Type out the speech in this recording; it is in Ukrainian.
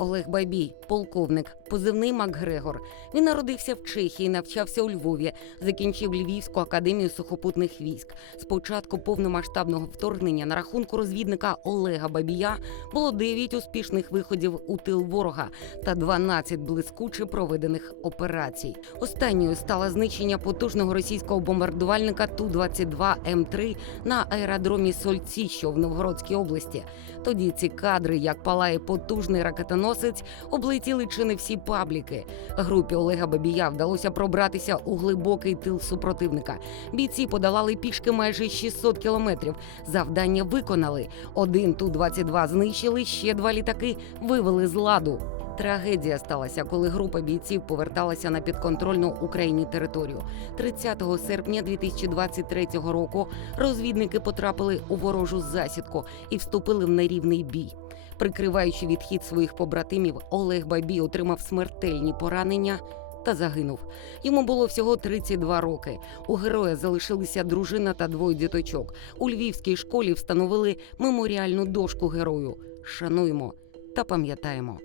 Олег Бабій, полковник, позивний Макгрегор. Він народився в Чехії, навчався у Львові, закінчив Львівську академію сухопутних військ. З початку повномасштабного вторгнення на рахунку розвідника Олега Бабія було 9 успішних виходів у тил ворога та 12 блискуче проведених операцій. Останньою стало знищення потужного російського бомбардувальника Ту-22 М3 на аеродромі Сольці, що в Новгородській області. Тоді ці кадри, як палає потужний ракетоносець, облетіли чи не всі пабліки. Групі Олега Бабія вдалося пробратися у глибокий тил супротивника. Бійці подолали пішки майже 600 кілометрів. Завдання виконали. Один Ту-22 знищили, ще два літаки вивели з ладу. Трагедія сталася, коли група бійців поверталася на підконтрольну Україні територію. 30 серпня 2023 року розвідники потрапили у ворожу засідку і вступили в нерівний бій. Прикриваючи відхід своїх побратимів, Олег Бабій отримав смертельні поранення та загинув. Йому було всього 32 роки. У героя залишилися дружина та двоє діточок. У львівській школі встановили меморіальну дошку герою. Шануємо та пам'ятаємо.